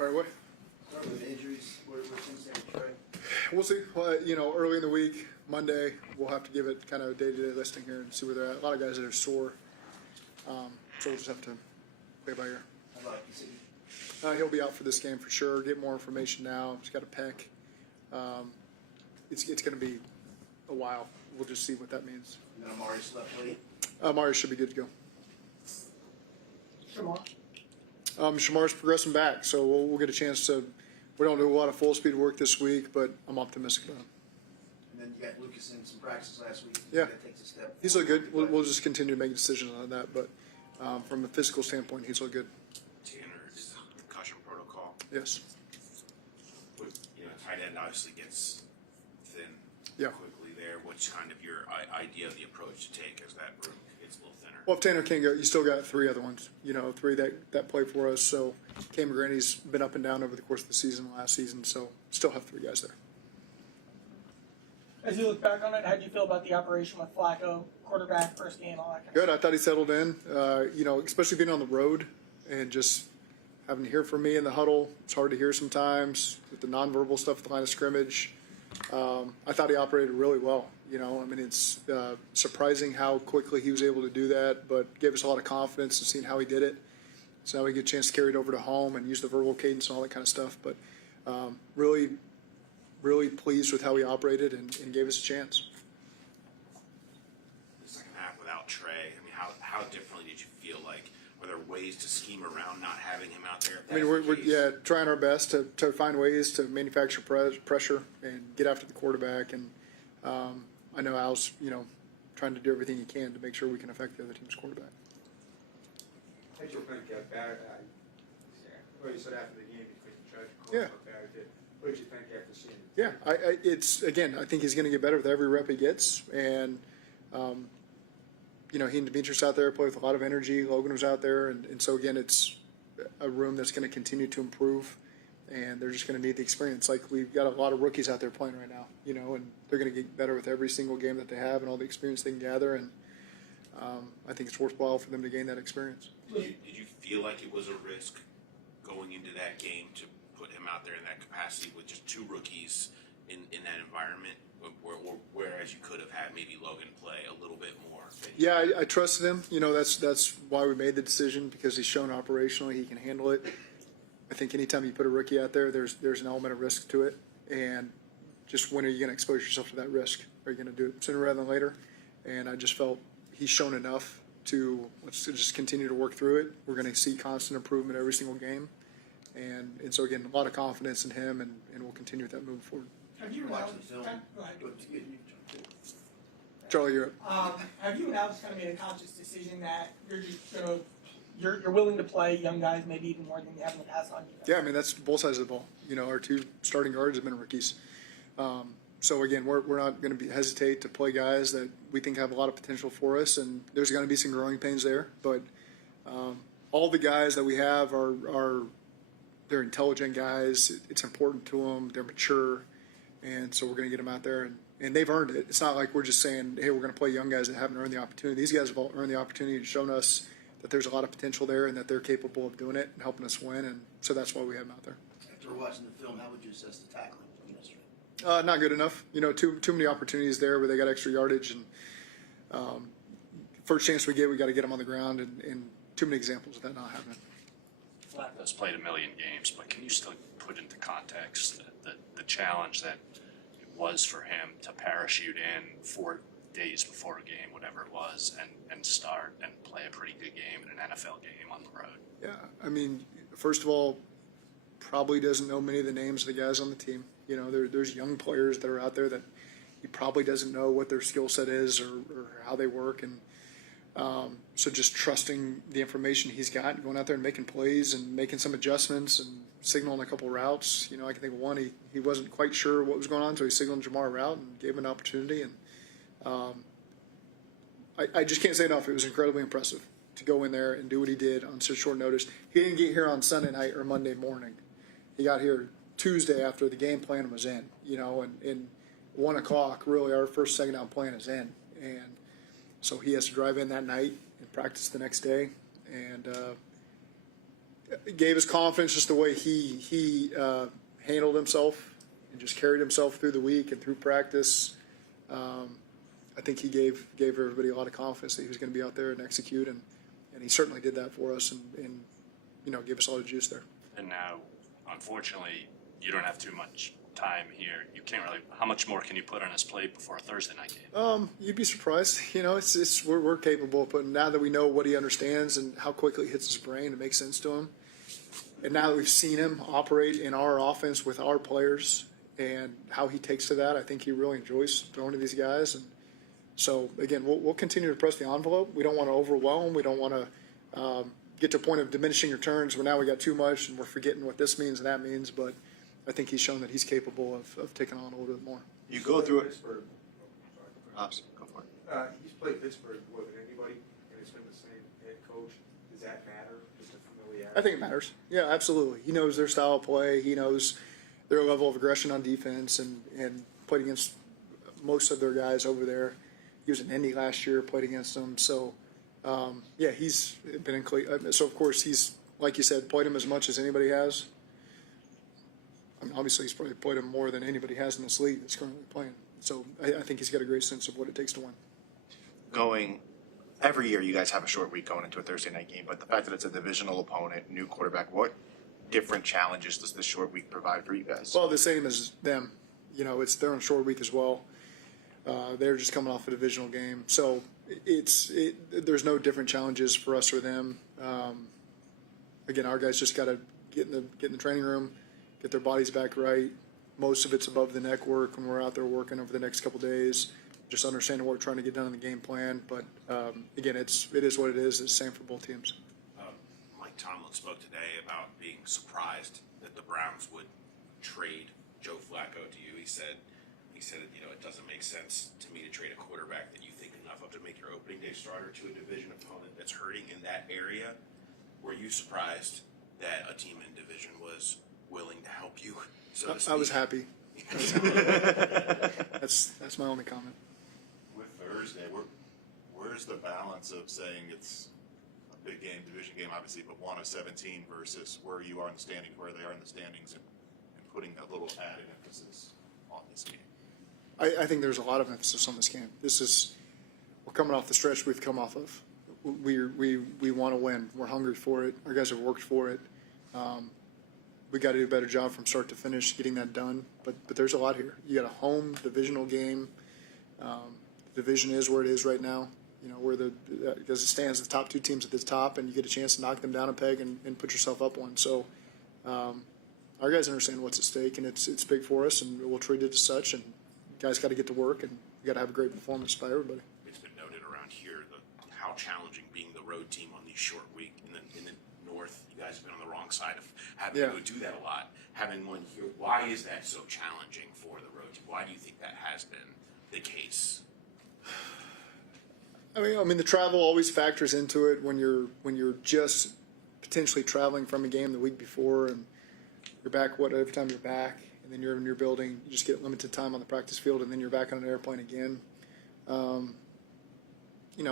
Fire away. Start with injuries. Where Cincinnati Trey? We'll see. Early in the week, Monday, we'll have to give it kind of a day-to-day listing here and see where they're at. A lot of guys that are sore, so we'll just have to play by ear. How about you? He'll be out for this game for sure. Get more information now. He's got a pec. It's going to be a while. We'll just see what that means. And then Amari slept late. Amari should be good to go. Shamar. Shamar's progressing back, so we'll get a chance to. We don't do a lot of full speed work this week, but I'm optimistic about him. And then you got Lucas in some practice last week. Yeah. That takes a step. He's looked good. We'll just continue to make decisions on that, but from a physical standpoint, he's looked good. Tanner's concussion protocol. Yes. Tight end obviously gets thin quickly there. What's kind of your idea of the approach to take as that room gets a little thinner? Well, if Tanner can't go, you still got three other ones. Three that play for us. So Cam McGrandy's been up and down over the course of the season, last season. So still have three guys there. As you look back on it, how do you feel about the operation with Flacco, quarterback, first game, all that kind of Good. stuff? I thought he settled in. Especially being on the road and just having to hear from me in the huddle. It's hard to hear sometimes with the nonverbal stuff at the line of scrimmage. I thought he operated really well. It's surprising how quickly he was able to do that, but gave us a lot of confidence in seeing how he did it. So now we get a chance to carry it over to home and use the verbal cadence and all that kind of stuff. But really, really pleased with how he operated and gave us a chance. The second half without Trey, how differently did you feel like? Were there ways to scheme around not having him out there? We're trying our best to find ways to manufacture pressure and get after the quarterback. And I know Al's trying to do everything he can to make sure we can affect the other team's quarterback. How did you think Barrett? Well, you said after the game, you think you tried to Yeah. what Barrett did. What did you think after seeing it? Yeah, I think he's going to get better with every rep he gets, and he and Demetrius out there play with a lot of energy. Logan was out there, and so again, it's a room that's going to continue to improve, and they're just going to need the experience. Like we've got a lot of rookies out there playing right now, and they're going to get better with every single game that they have and all the experience they can gather, and I think it's worthwhile for them to gain that experience. Did you feel like it was a risk going into that game to put him out there in that capacity with just two rookies in that environment, whereas you could have had maybe Logan play a little bit more? Yeah, I trusted him. That's why we made the decision, because he's shown operationally he can handle it. I think anytime you put a rookie out there, there's an element of risk to it, and just when are you going to expose yourself to that risk? Are you going to do it sooner rather than later? And I just felt he's shown enough to let's just continue to work through it. We're going to see constant improvement every single game, and so again, a lot of confidence in him, and we'll continue with that moving forward. Have you Watching the film. Go ahead. Charlie, you're up. Have you now just kind of made a conscious decision that you're just you're willing to play young guys maybe even more than you have in the past on defense? Yeah, that's both sides of the ball. Our two starting guards have been rookies. So again, we're not going to hesitate to play guys that we think have a lot of potential for us, and there's going to be some growing pains there. But all the guys that we have they're intelligent guys. It's important to them. They're mature, and so we're going to get them out there, and they've earned it. It's not like we're just saying, hey, we're going to play young guys that haven't earned the opportunity. These guys have all earned the opportunity and shown us that there's a lot of potential there and that they're capable of doing it and helping us win, and so that's why we have them out there. After watching the film, how would you assess the tackling yesterday? Not good enough. Too many opportunities there where they got extra yardage, and first chance we got to get them on the ground, and too many examples of that not happening. Flacco's played a million games, but can you still put into context the challenge that it was for him to parachute in 4 days before a game, whatever it was, and start and play a pretty good game in an NFL game on the road? Yeah, first of all, probably doesn't know many of the names of the guys on the team. There's young players that are out there that he probably doesn't know what their skill set is or how they work, and so just trusting the information he's got and going out there and making plays and making some adjustments and signaling a couple routes. I can think of one, he wasn't quite sure what was going on, so he signaled Jamar a route and gave him an opportunity. And I just can't say enough. It was incredibly impressive to go in there and do what he did on such short notice. He didn't get here on Sunday night or Monday morning. He got here Tuesday after the game plan was in, and 1 o'clock, really, our first second down plan is in. And so he has to drive in that night and practice the next day. And it gave us confidence just the way he handled himself and just carried himself through the week and through practice. I think he gave everybody a lot of confidence that he was going to be out there and execute, and he certainly did that for us, and gave us a lot of juice there. And now, unfortunately, you don't have too much time here. You can't really. How much more can you put on his plate before a Thursday night game? You'd be surprised. We're capable of putting, now that we know what he understands and how quickly it hits his brain, it makes sense to him. And now that we've seen him operate in our offense with our players and how he takes to that, I think he really enjoys throwing to these guys. And so, again, we'll continue to press the envelope. We don't want to overwhelm. We don't want to get to a point of diminishing returns where now we got too much and we're forgetting what this means and that means. But I think he's shown that he's capable of taking on a little bit more. You go through it. Pittsburgh. Go for it. He's played Pittsburgh more than anybody, and it's been the same head coach. Does that matter? Just the familiarity? I think it matters. Yeah, absolutely. He knows their style of play. He knows their level of aggression on defense and played against most of their guys over there. He was in Indy last year, played against them. So, he's been in Cleveland. So, of course, he's, like you said, played him as much as anybody has. I mean, obviously, he's probably played him more than anybody has in this league that's currently playing. So I think he's got a great sense of what it takes to win. Every year you guys have a short week going into a Thursday night game, but the fact that it's a divisional opponent, new quarterback, what different challenges does this short week provide for you guys? Well, the same as them. They're on a short week as well. They're just coming off a divisional game. So there's no different challenges for us or them. Again, our guys just got to get in the training room, get their bodies back right. Most of it's above the neck work when we're out there working over the next couple of days, just understanding what we're trying to get done in the game plan. But again, it is what it is. It's the same for both teams. Mike Tomlin spoke today about being surprised that the Browns would trade Joe Flacco to you. He said, it doesn't make sense to me to trade a quarterback that you think enough of to make your opening day starter to a division opponent that's hurting in that area. Were you surprised that a team in division was willing to help you? So to I was speak? happy. That's my only comment. With Thursday, where's the balance of saying it's a big game, division game, obviously, but 1 of 17 versus where you are in the standings, where they are in the standings, and putting a little added emphasis on this game? I think there's a lot of emphasis on this game. We're coming off the stretch we've come off of. We want to win. We're hungry for it. Our guys have worked for it. We got to do a better job from start to finish getting that done. But there's a lot here. You got a home divisional game. The division is where it is right now. Because it stands the top two teams at the top, and you get a chance to knock them down a peg and put yourself up one. So our guys understand what's at stake, and it's big for us, and we'll treat it as such. And guys got to get to work, and you got to have a great performance by everybody. It's been noted around here how challenging being the road team on these short week in the North. You guys have been on the wrong side of having to do that a lot. Having one here, why is that so challenging for the road team? Why do you think that has been the case? I mean, the travel always factors into it when you're just potentially traveling from a game the week before, and you're back every time you're back, and then you're in your building. You just get limited time on the practice field, and then you're back on an airplane again.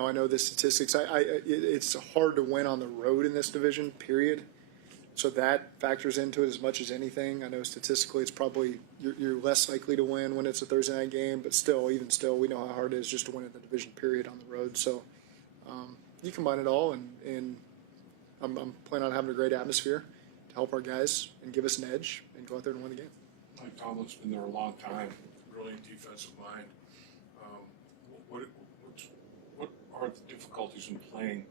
I know the statistics. It's hard to win on the road in this division, period. So that factors into it as much as anything. I know statistically it's probably you're less likely to win when it's a Thursday night game, but even still, we know how hard it is just to win in the division, period, on the road. So you combine it all, and I'm planning on having a great atmosphere to help our guys and give us an edge and go out there and win the game. Mike Tomlin's been there a long time, brilliant defensive mind. What are the difficulties in playing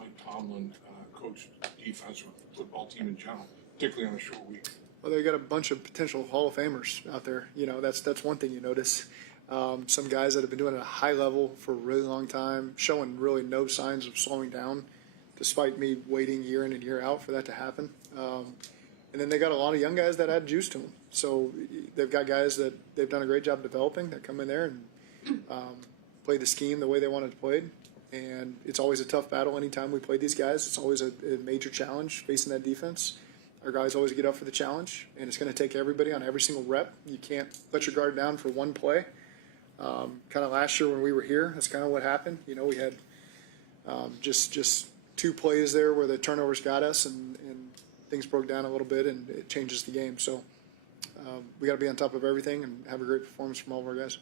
Mike Tomlin coached defensive football team in general, particularly on a short week? Well, they got a bunch of potential Hall of Famers out there. That's one thing you notice. Some guys that have been doing it at a high level for a really long time, showing really no signs of slowing down, despite me waiting year in and year out for that to happen. And then they got a lot of young guys that add juice to them. So they've got guys that they've done a great job developing that come in there and play the scheme the way they wanted to play it. And it's always a tough battle anytime we play these guys. It's always a major challenge facing that defense. Our guys always get up for the challenge, and it's going to take everybody on every single rep. You can't let your guard down for one play. Kind of last year when we were here, that's kind of what happened. We had just 2 plays there where the turnovers got us and things broke down a little bit, and it changes the game. So we got to be on top of everything and have a great performance from all of our guys.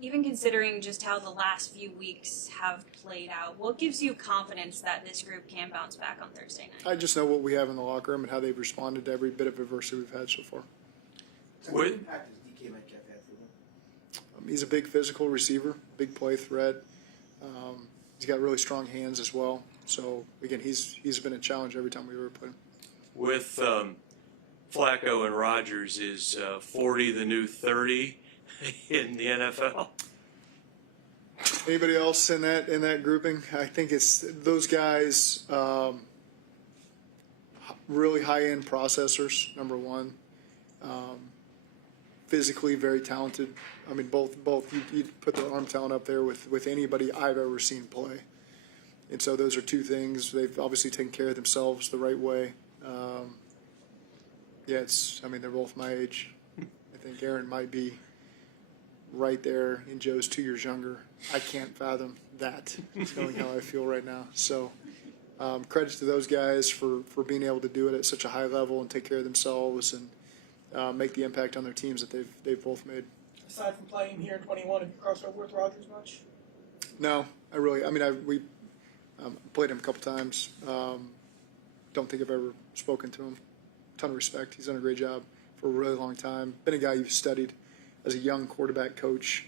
Even considering just how the last few weeks have played out, what gives you confidence that this group can bounce back on Thursday night? I just know what we have in the locker room and how they've responded to every bit of adversity we've had so far. So what impact does DK Metcalf have for them? He's a big physical receiver, big play threat. He's got really strong hands as well. So again, he's been a challenge every time we've ever played him. With Flacco and Rodgers, is 40 the new 30 in the NFL? Anybody else in that grouping? I think it's those guys, really high-end processors, number one. Physically very talented. I mean, both you put the arm talent up there with anybody I've ever seen play. And so those are 2 things. They've obviously taken care of themselves the right way. They're both my age. I think Aaron might be right there, and Joe's 2 years younger. I can't fathom that, knowing how I feel right now. So credit to those guys for being able to do it at such a high level and take care of themselves and make the impact on their teams that they've both made. Aside from playing here in 21, have you crossed over with Rodgers much? No, we played him a couple times. Don't think I've ever spoken to him. Ton of respect. He's done a great job for a really long time. Been a guy you've studied as a young quarterback coach.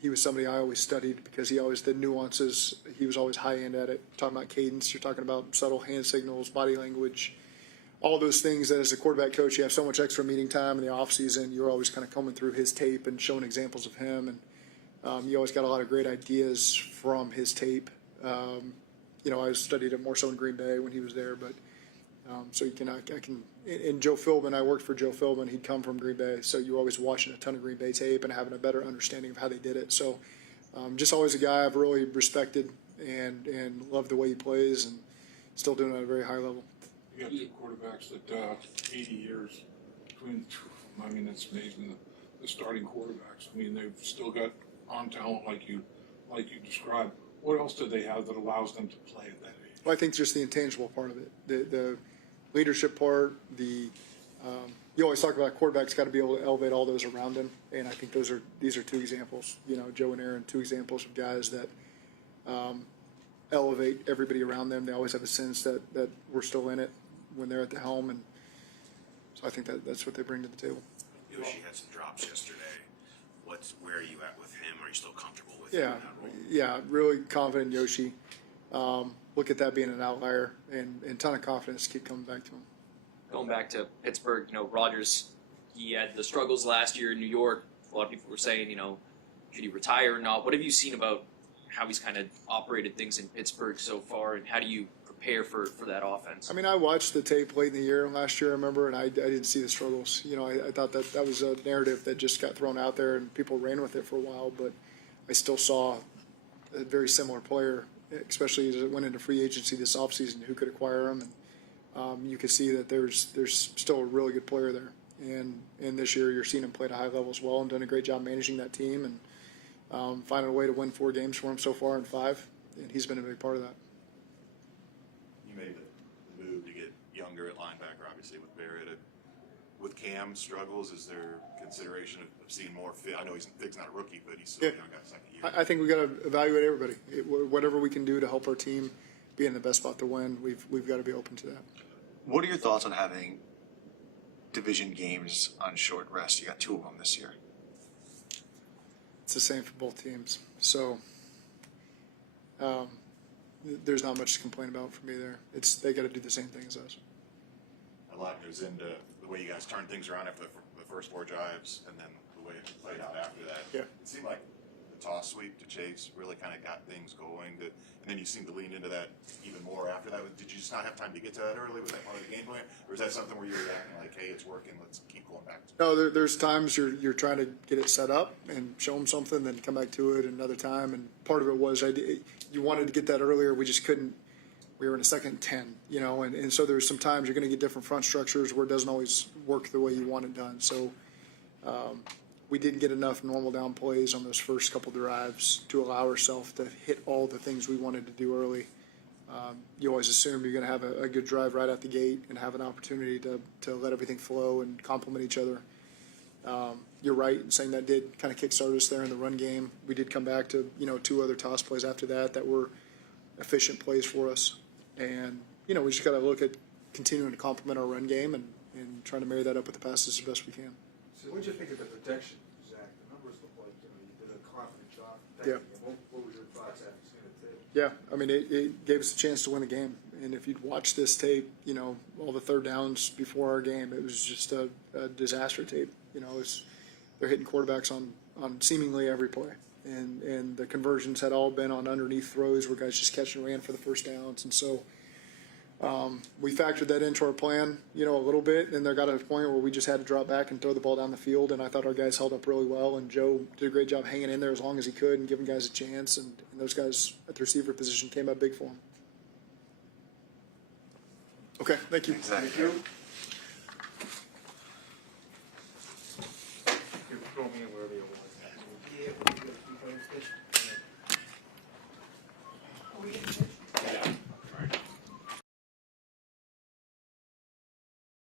He was somebody I always studied because the nuances, he was always high end at it. Talking about cadence, you're talking about subtle hand signals, body language, all those things that as a quarterback coach, you have so much extra meeting time in the off season. You're always kind of combing through his tape and showing examples of him. And you always got a lot of great ideas from his tape. I studied it more so in Green Bay when he was there, but so and Joe Philbin, I worked for Joe Philbin. He'd come from Green Bay, so you're always watching a ton of Green Bay tape and having a better understanding of how they did it. So just always a guy I've really respected and loved the way he plays, and still doing it at a very high level. You got 2 quarterbacks that 80 years between the 2 of them. I mean, that's amazing. The starting quarterbacks. I mean, they've still got arm talent like you described. What else do they have that allows them to play at that age? Well, I think just the intangible part of it, the leadership part. You always talk about quarterbacks got to be able to elevate all those around him, and I think these are 2 examples. Joe and Aaron, 2 examples of guys that elevate everybody around them. They always have a sense that we're still in it when they're at the helm, and so I think that's what they bring to the table. Yoshi had some drops yesterday. Where are you at with him? Are you still comfortable with him in that role? Yeah, really confident in Yoshi. Look at that being an outlier, and ton of confidence to keep coming back to him. Going back to Pittsburgh, Rodgers, he had the struggles last year in New York. A lot of people were saying, should he retire or not? What have you seen about how he's kind of operated things in Pittsburgh so far, and how do you prepare for that offense? I mean, I watched the tape late in the year last year, I remember, and I didn't see the struggles. I thought that was a narrative that just got thrown out there, and people ran with it for a while, but I still saw a very similar player, especially as it went into free agency this offseason, who could acquire him, and you could see that there's still a really good player there. And this year you're seeing him play at a high level as well and done a great job managing that team and finding a way to win 4 games for him so far in 5, and he's been a big part of that. You made the move to get younger at linebacker, obviously, with Barrett. With Cam's struggles, is there consideration of seeing more fit? I know Fig's not a rookie, but he's still a young guy, second year. I think we got to evaluate everybody. Whatever we can do to help our team be in the best spot to win, we've got to be open to that. What are your thoughts on having division games on short rest? You got 2 of them this year. It's the same for both teams. So there's not much to complain about for me there. They got to do the same thing as us. A lot goes into the way you guys turned things around after the first 4 drives, and then the way it played out after that. Yeah. It seemed like the toss sweep to Chase really kind of got things going. And then you seemed to lean into that even more after that. Did you just not have time to get to that early? Was that part of the game plan? Or is that something where you're reacting like, hey, it's working, let's keep going back to it? No, there's times you're trying to get it set up and show them something, then come back to it another time. And part of it was you wanted to get that earlier. We just couldn't. We were in a 2nd and 10, and so there's some times you're going to get different front structures where it doesn't always work the way you want it done. So we didn't get enough normal down plays on those first couple drives to allow ourselves to hit all the things we wanted to do early. You always assume you're going to have a good drive right out the gate and have an opportunity to let everything flow and complement each other. You're right in saying that did kind of kickstart us there in the run game. We did come back to, 2 other toss plays after that were efficient plays for us. And, we just got to look at continuing to complement our run game and trying to marry that up with the passes as best we can. So what did you think of the protection, Zach? The numbers look like, you did a confident job protecting him. What was your thoughts after seeing the tape? Yeah, I mean, it gave us a chance to win the game. And if you'd watched this tape, all the third downs before our game, it was just a disaster tape. They're hitting quarterbacks on seemingly every play. And the conversions had all been on underneath throws where guys just catch and ran for the first downs. And so we factored that into our plan, a little bit. And there got to a point where we just had to drop back and throw the ball down the field. And I thought our guys held up really well. And Joe did a great job hanging in there as long as he could and giving guys a chance. And those guys at the receiver position came up big for him. Okay, thank you. Exactly. Thank you.